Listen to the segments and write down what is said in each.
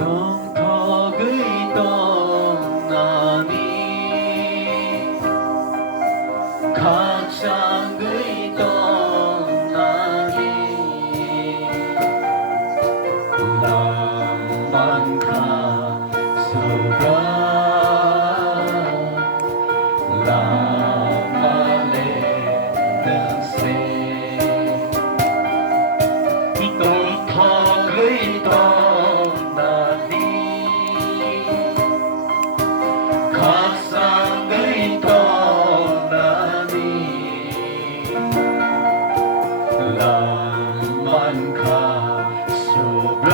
동턱의 떠나니 각장의 떠나니 낭만 가수가 낭만의 능세 동턱의 떠나니 각상의 떠나니 낭만 가수가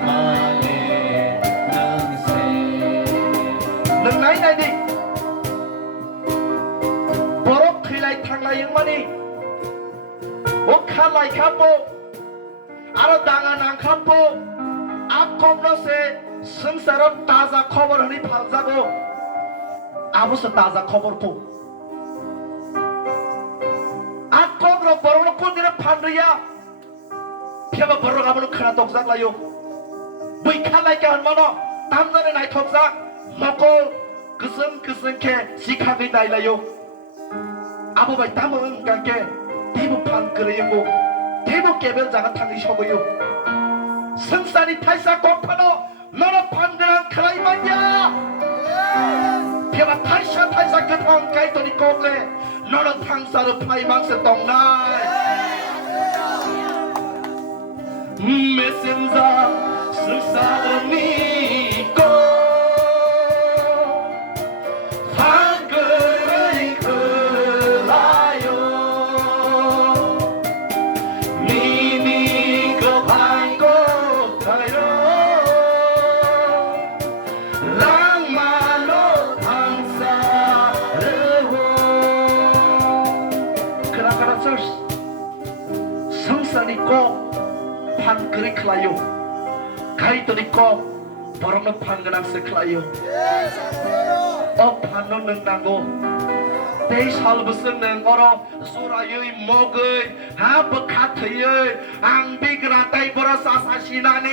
낭만의 능세 lần này đi borok khi lại thằng lại yang mani ok khăn lại khám bộ aro dangan ang khám bộ akom nó sẽ संसारात ताजा खबर हनी फालजागो आबोस ताजा खबर पो आkom ro borok kon dina फानरिया फेबा borok आबो खना तकजाक लायो बै खालाय का हनमानो तामजाने नाय तकजाक मकल गोसोम गोसोमखे सिखागै नायलायो आबो बाय तामों गांके देबो फान करेयो देबो केबेल जागा थाङै सबयो संसारनि थाइसा गफानो 너는 반대랑 크라이만야 비가 타이샤 그탕 가이더니 꼼래 너는 탕사르 파이망스 똥나이 메신자 승사르니 고 한글의 글라요 미니 그 반고 타요 성산이 꼭 판그리 클라요 가이더니 꼭 버럭는 판그랑스 클라요 판노 능나고 대살부스는 어로 소라의 목의 하버 카트의 앙비그라 다이버라 사사시나니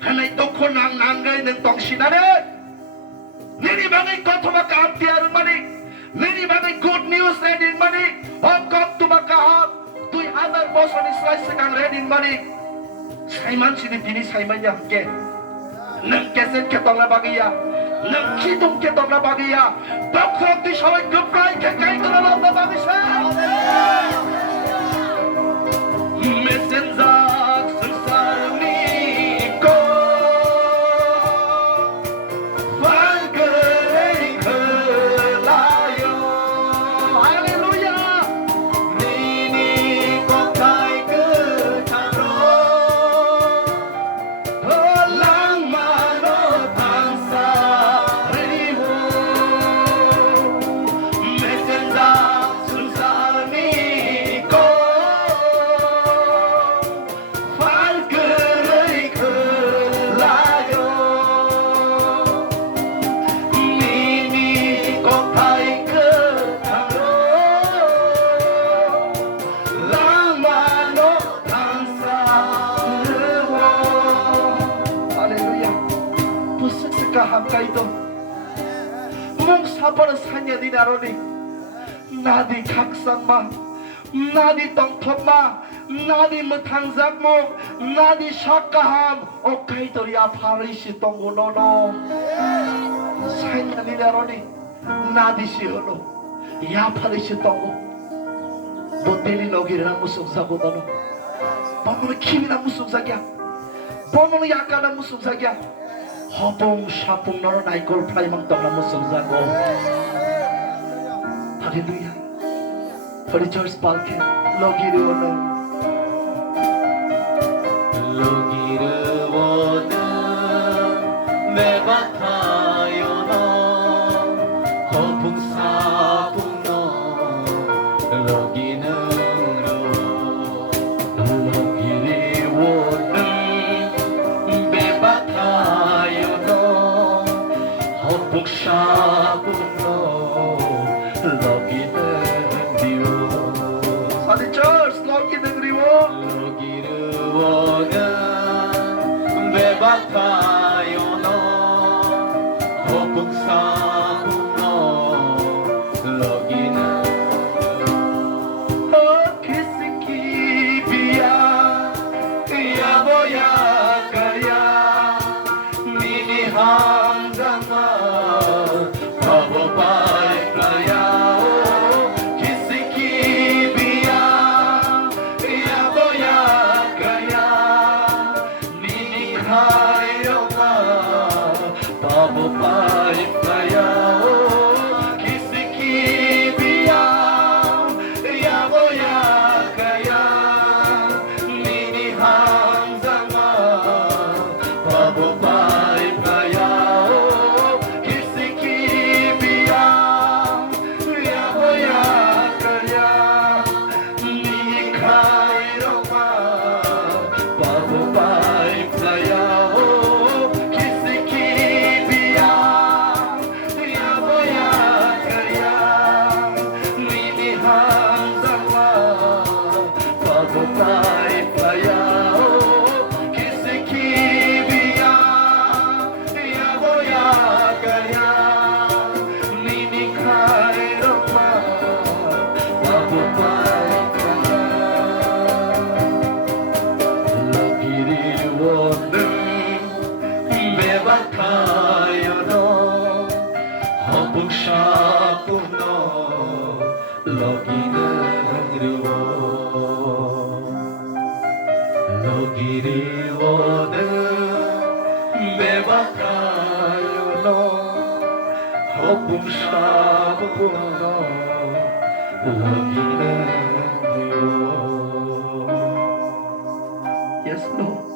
하나의 또코 낭낭의 능동시나니 내리방의 거토마카 암티아르마니 내리방의 굿뉴스 내리마니 어검투마카 2,000 বছর ইসরায়েল সেখান রেডিং মানি সাইমান সিনি দিনি সাইমাইয়া হাকে নং কেসেট কে তংলা বাগিয়া নং খিতুম কে তংলা বাগিয়া বক্রতি সবাই গুপ্রাই কে কাই তোলা লম্বা বাগিসা মেসেঞ্জার সুসারনি কো ফাঙ্গরে খলায়ো হালেলুয়া 함가이도 몽사버는 사년이 나로니 나디 각상마 나디 똥톱마 나디 무탕작모 나디 샤까함 오카이도리아 파리시 똥고노노 사년이 나로니 나디시 흐노 야파리시 똥고 못데리 너기랑 무슨 사고다노 번호는 킴이랑 무슨 사기야 번호는 약간은 무슨 사기야 허봉 샤봉 너는 아이콜 플라이망 떡나 무슨 사고 할렐루야 우리 절스 발케 로기르 오는 내가 타요 너 허봉 사봉 너 로기는 복샤군노 러기는 디오 사디 철스 러기는 babae playao kisiki biang yabo ya kaya nini hamzama babae playao kisiki biang yabo ya kaya nini kairoma babae playao kisiki biang yabo ya kaya nini hamzama babae playao kisiki biang yabo ya kaya nini kairoma babae playao Logiriwo는 매박하여너 허풍샤뿐너 러기는 르워 러기리워는 매박하여너 허풍샤뿐너 러기는 르워 Yes, Lord.